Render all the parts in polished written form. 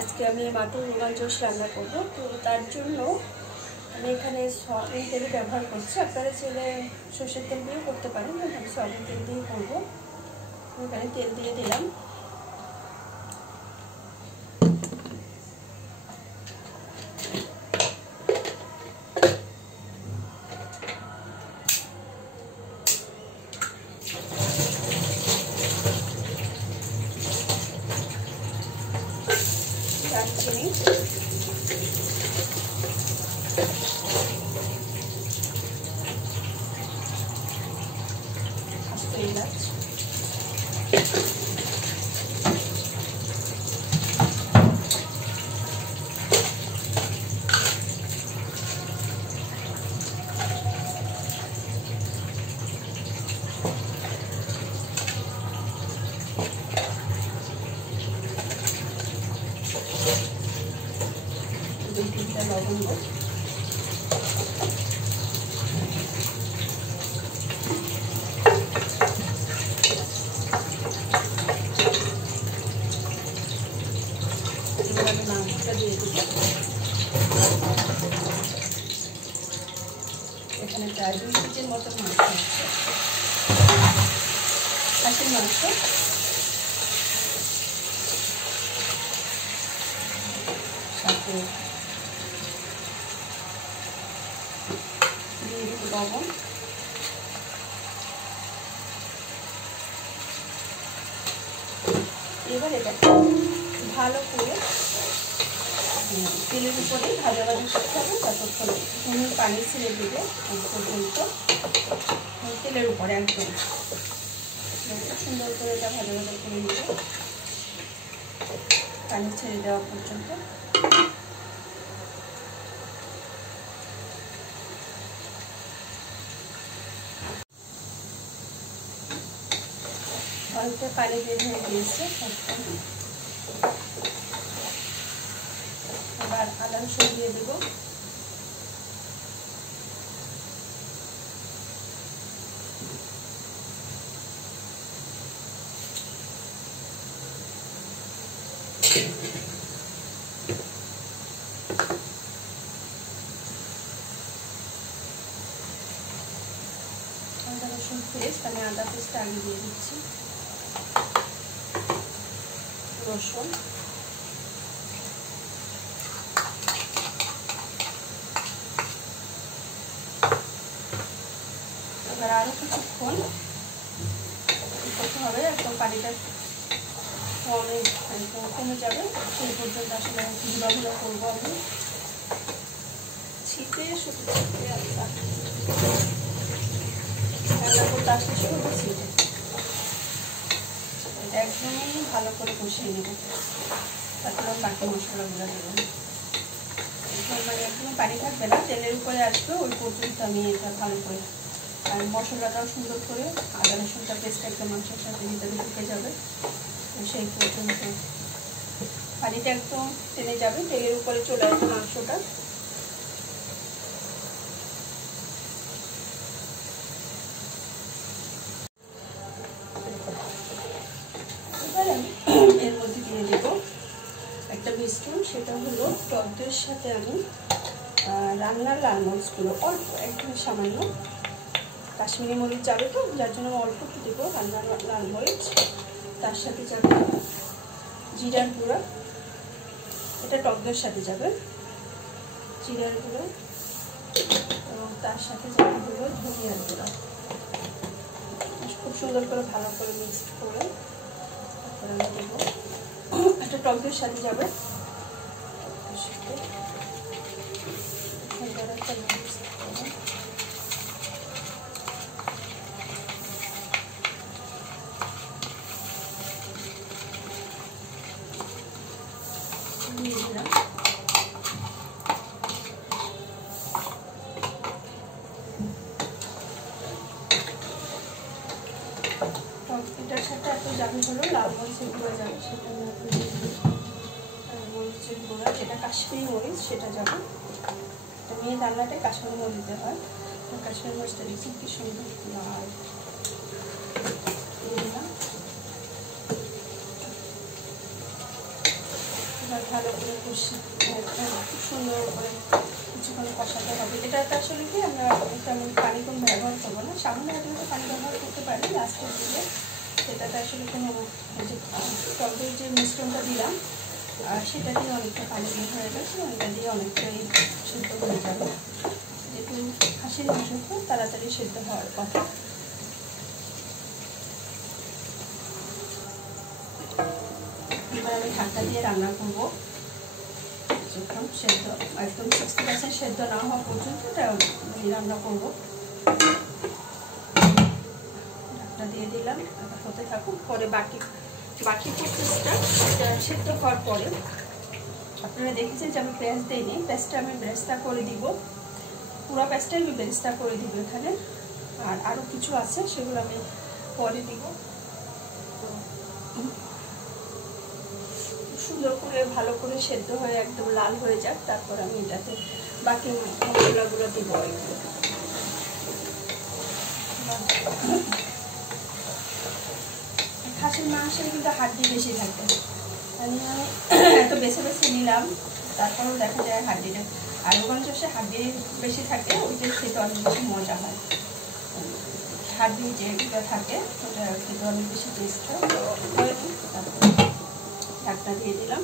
আজকে আমি মাটন রুমাল জোশ রান্না করব। তো তার জন্য আমি এখানে সয়াবিন তেল ব্যবহার করছি। আপনারা চাইলে সরষের তেল দিয়েও করতে পারেন, আমি সয়াবিন তেল দিয়েই করবো। এখানে তেল দিয়ে দিলাম। দারচিনি, আস্ত এলাচ, লবঙ্গ, মাংসটা দিয়ে দিব। এখানে প্রায় 2 কেজির মতো মাংস আছে, খাসির মাংস। সাথে দিয়ে দিব লবণ, এবার এটাকে ভালো করে তেলের উপরে ভাজা ভাজা করতে হবে, ততক্ষণ পানি ছেড়ে দেবে পর্যন্ত তেলের উপরে একদম সুন্দর করে এটা ভাজা ভাজা করে নেবে পানি ছেড়ে দেওয়া পর্যন্ত। অল্প পানি বের হয়ে গিয়েছে। এবার আদা রসুন দিয়ে দেব। আদা রসুন পেস্ট, আমি আদা পেস্টটা আগে দিয়ে দিচ্ছি। রসুন, এবার আরো কিছুক্ষণ করতে হবে, একদম পানিটা কমে যাবে সেই পর্যন্ত আসলে ঘুরাঘুরা করবো আমি। ছিপে শুধু ছিপে রান্না করতে আসলে শুধু ছিপে এটা একদমই ভালো করে কষিয়ে নেব। তারপরে বাকি মশলাগুলো দেবো, মানে একদম পানি থাকবে না, তেলের উপরে আসবে ওই পর্যন্ত আমি এটা ভালো করে। আর মশলাটাও সুন্দর করে আদা রসুনটা পেস্ট একদম মাংসের সাথে ভিতরে ঢুকে যাবে সেই পর্যন্ত পানিটা একদম টেনে যাবে, তেলের উপরে চলে আসবে মাংসটা। এবার আমি এর মধ্যে দিয়ে দেবো একটা মিশ্রণ, সেটা হলো টক দইয়ের সাথে আমি রান্নার লাল মরিচগুলো অল্প একদম সামান্য, কাশ্মীরি মরিচ যাবে তো যার জন্য অল্প একটু দেবো রান্নার লাল মরিচ। তার সাথে যাবে জিরার গুঁড়া, এটা টক দইয়ের সাথে যাবে জিরার গুঁড়া, এবং তার সাথে যাবে হলো ধনিয়ার গুঁড়া। খুব সুন্দর করে ভালো করে মিক্সড করে তারপরে আমি দেবো একটা টক দইয়ের সাথে যাবে দিয়ে দিলাম। এটার সাথে এত যাবে হলো লাল মরিচের গুঁড়া যাবে, সেটা মরিচের গুঁড়া যেটা কাশ্মীরি মরিচ সেটা যাবে। মেয়ে রান্নাটায় কাশ্মীরি মরিচ দিতে হয়, কাশ্মীরি মরিচটা দিচ্ছি কি সুন্দর লাল। এবার ভালো করে খুব সুন্দর করে কিছুক্ষণ কষাতে হবে। এটাতে আসলে কি আমরা তেমন পানি কম ব্যবহার করবো না, সামান্য একটু পানি ব্যবহার করতে পারি লাস্টের দিকে। সেটাতে আসলে কোনো যে টকের যে মিশ্রণটা দিলাম সেটা দিয়ে অনেকটা পানি বের হয়ে গেছে, ওইটা দিয়ে অনেকটাই সেদ্ধ হয়ে যাবে, যেহেতু খাসির মাংস খুব তাড়াতাড়ি সেদ্ধ হওয়ার কথা। এবার আমি ঢাকা দিয়ে রান্না করবো যখন সেদ্ধ একদম 60% সেদ্ধ না হওয়া পর্যন্ত এটা রান্না করবো। ঢাকনা দিয়ে দিলাম, হতে থাকুক। পরে বাকি প্রসেসটা সেদ্ধ হওয়ার পরে আপনারা দেখেছেন যে আমি পেঁয়াজ দিইনি, পেঁয়াজটা আমি বেরেস্তা করে দিব, পুরো পেঁয়াজটাই আমি বেরেস্তা করে দিব এখানে। আর আরও কিছু আছে সেগুলো আমি পরে দিব। সুন্দর করে ভালো করে সেদ্ধ হয়ে একদম লাল হয়ে যাক, তারপর আমি এটাতে বাকি মশলাগুলো দিব। খাসির মাংসে কিন্তু হাড্ডি বেশি থাকে, আমি এত বেছে বেছে নিলাম, তারপরেও দেখা যায় হাড্ডিটা, আর রোগাঞ্চে হাড্ডি বেশি থাকে, ওইটা খেতে অনেক বেশি মজা হয়। হাড্ডি যেগুলো থাকে ওটা খেতে অনেক বেশি টেস্ট হয়। তারপর ঢাকনা দিয়ে দিলাম।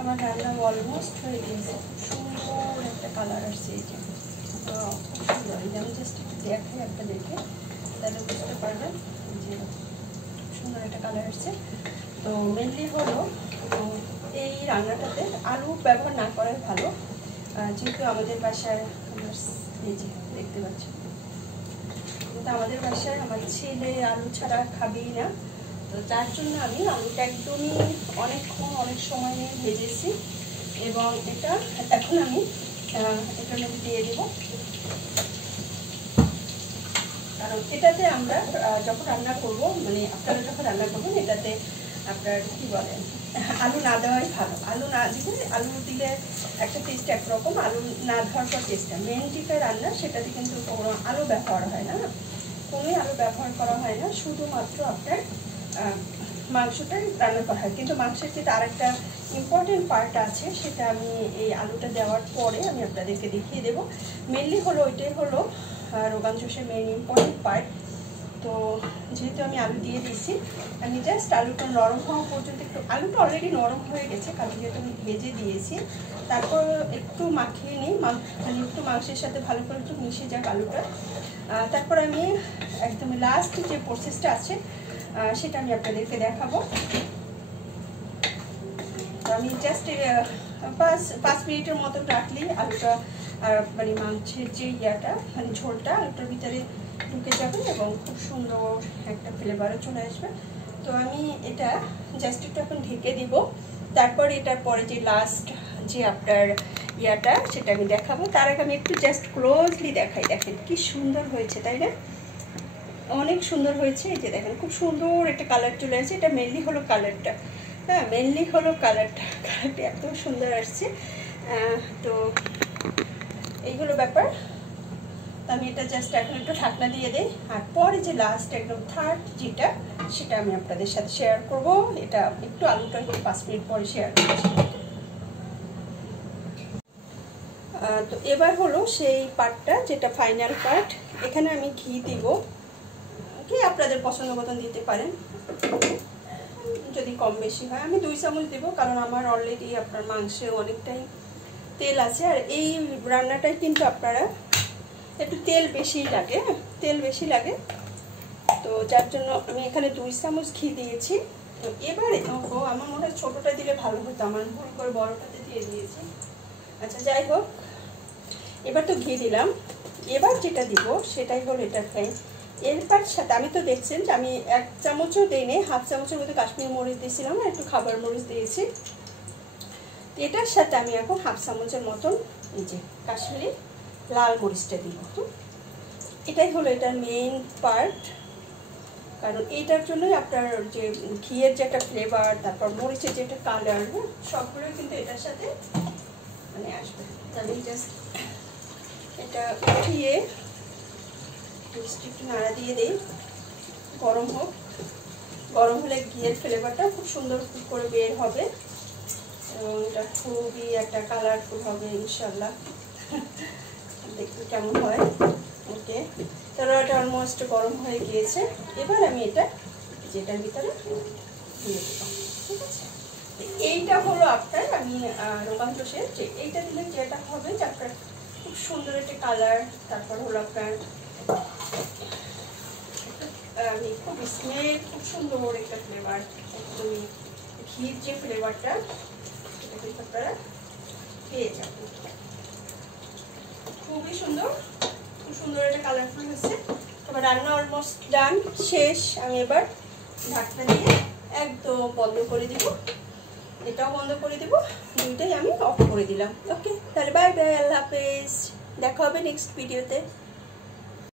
আমার রান্না অলমোস্ট হয়ে গিয়েছে, সুন্দর একটা কালার আসছে। এই যে খুব সুন্দর, এই যে আমি জাস্ট একটু দেখাই আপনাদেরকে, তাহলে বুঝতে পারবেন যে সুন্দর একটা কালার আসছে। তো মেনলি হলো এই রান্নাটাতে আলু ব্যবহার না করাই ভালো, যেহেতু আমাদের বাসায় আমার এই যে দেখতে পাচ্ছেন, কিন্তু আমাদের বাসায় আমার ছেলে আলু ছাড়া খাবেই না। তো তার জন্য আমি আলুটা একদমই অনেকক্ষণ অনেক সময় নিয়ে ভেজেছি, এবং এটা এখন আমি এটার মধ্যে দিয়ে দেবো। কারণ এটাতে আমরা যখন রান্না করব, মানে আপনারা যখন রান্না করবেন, এটাতে আপনার কি বলেন, আলু না দেওয়াই ভালো। আলু না দিলে, আলু দিলে একটা টেস্ট একরকম, আলু না দেওয়ার পর টেস্টটা মেন টিপে রান্না, সেটাতে কিন্তু কোনো আলু ব্যবহার হয় না, কোনোই আলু ব্যবহার করা হয় না, শুধুমাত্র আপনার মাংসটাই রান্না করা হয়। কিন্তু মাংসের যেটা আরেকটা ইম্পর্টেন্ট পার্ট আছে, সেটা আমি এই আলুটা দেওয়ার পরে আমি আপনাদেরকে দেখিয়ে দেবো। মেনলি হলো ওইটাই হলো রোগান জোশের মেন ইম্পর্টেন্ট পার্ট। তো যেহেতু আমি আলু দিয়ে দিয়েছি, আমি জাস্ট আলুটা নরম হওয়া পর্যন্ত একটু, আলুটা অলরেডি নরম হয়ে গেছে কারণ যেহেতু আমি ভেজে দিয়েছি, তারপর একটু মাখিয়ে নিই, মানে একটু মাংসের সাথে ভালো করে একটু মিশে যাক আলুটা। তারপর আমি একদম লাস্ট যে প্রসেসটা আছে সেটা আমি আপনাদেরকে দেখাবো। আমি জাস্ট 5 মিনিটের মতো রাখলেই আলুটা মানে মাংসের যে ইয়াটা, মানে ঝোলটা আলুটার ভিতরে ঢুকে যাবে এবং খুব সুন্দর একটা ফ্লেভারও চলে আসবে। তো আমি এটা জাস্ট একটু এখন ঢেকে দিব, তারপর এটার পরে যে লাস্ট যে আপনার ইয়াটা সেটা আমি দেখাবো। তার আগে আমি একটু জাস্ট ক্লোজলি দেখাই, দেখেন কি সুন্দর হয়েছে, তাই না? অনেক সুন্দর হয়েছে। এই যে দেখেন খুব সুন্দর একটা কালার চলে আসছে, এটা মেনলি হলো কালারটা, হ্যাঁ মেনলি হলো কালারটা এত সুন্দর আসছে। তো এই হলো ব্যাপার। তো আমি এটা জাস্ট এখন একটু ঢাকনা দিয়ে দিই, আর পরে যে লাস্ট একদম থার্ড যেটা সেটা আমি আপনাদের সাথে শেয়ার করব। এটা একটু আলুটা 5 মিনিট পরে শেয়ার করছি। তো এবার হলো সেই পার্টটা, যেটা ফাইনাল পার্ট। এখানে আমি ঘি দিব, কি আপনাদের পছন্দ মতন দিতে পারেন, যদি কম বেশি হয়। আমি 2 চামচ দেব, কারণ আমার অলরেডি আপনার মাংসে অনেকটাই তেল আছে, আর এই রান্নাটায় কিন্তু আপনারা একটু তেল বেশি লাগে, তেল বেশি লাগে, তো যার জন্য আমি এখানে 2 চামচ ঘি দিয়েছি। তো এবারে আমার মনে হয় ছোটোটা দিলে ভালো হতো, আমার ভুল করে বড়টাতে দিয়ে দিয়েছি। আচ্ছা যাই হোক, এবার তো ঘি দিলাম। এবার যেটা দিব সেটাই হলো এটা ফ্রাই। এরপর সাথে আমি তো দেখছেন যে আমি 1 চামচও দিইনি, 1/2 চামচের মধ্যে কাশ্মীরি মরিচ দিয়েছিলাম, আর একটু খাবার মরিচ দিয়েছি। এটার সাথে আমি এখন 1/2 চামচের মতন এই যে কাশ্মীরি লাল মরিচটা দিব। এটাই হলো এটার মেইন পার্ট, কারণ এইটার জন্যই আপনার যে ঘিয়ের যে একটা ফ্লেভার, তারপর মরিচের যে একটা কালার, সবগুলোই কিন্তু এটার সাথে মানে আসবে। তাহলে জাস্ট এটা উঠিয়ে একটু নাড়া দিয়ে দিই, গরম হোক। গরম হলে ঘিয়ের ফ্লেভারটা খুব সুন্দর করে বের হবে, এবং এটা খুবই একটা কালারফুল হবে ইনশাল্লাহ। দেখতে কেমন হয়। ওকে, তাহলে এটা অলমোস্ট গরম হয়ে গিয়েছে। এবার আমি এটা যেটার ভিতরে দিয়ে দেবো, ঠিক আছে। এইটা হলো আপনার, আমি রোগান জোশের যে এইটা দিলে যেটা হবে যে আপনার খুব সুন্দর একটা কালার, তারপর হলো আপনার আমি খুব স্মেল, খুব সুন্দর একটা ফ্লেভার, একদমই ঘির যে ফ্লেভারটা সেটা কিন্তু আপনারা পেয়ে যাবেন। খুবই সুন্দর, খুব সুন্দর একটা কালারফুল হয়েছে। তবে রান্না অলমোস্ট ডান, শেষ। আমি এবার ঢাকনা দিয়ে একদম বন্ধ করে দিব, এটাও বন্ধ করে দিব, দুইটাই আমি অফ করে দিলাম। ওকে, তাহলে বাই বাই, আল্লাহ হাফেজ, দেখা হবে নেক্সট ভিডিওতে।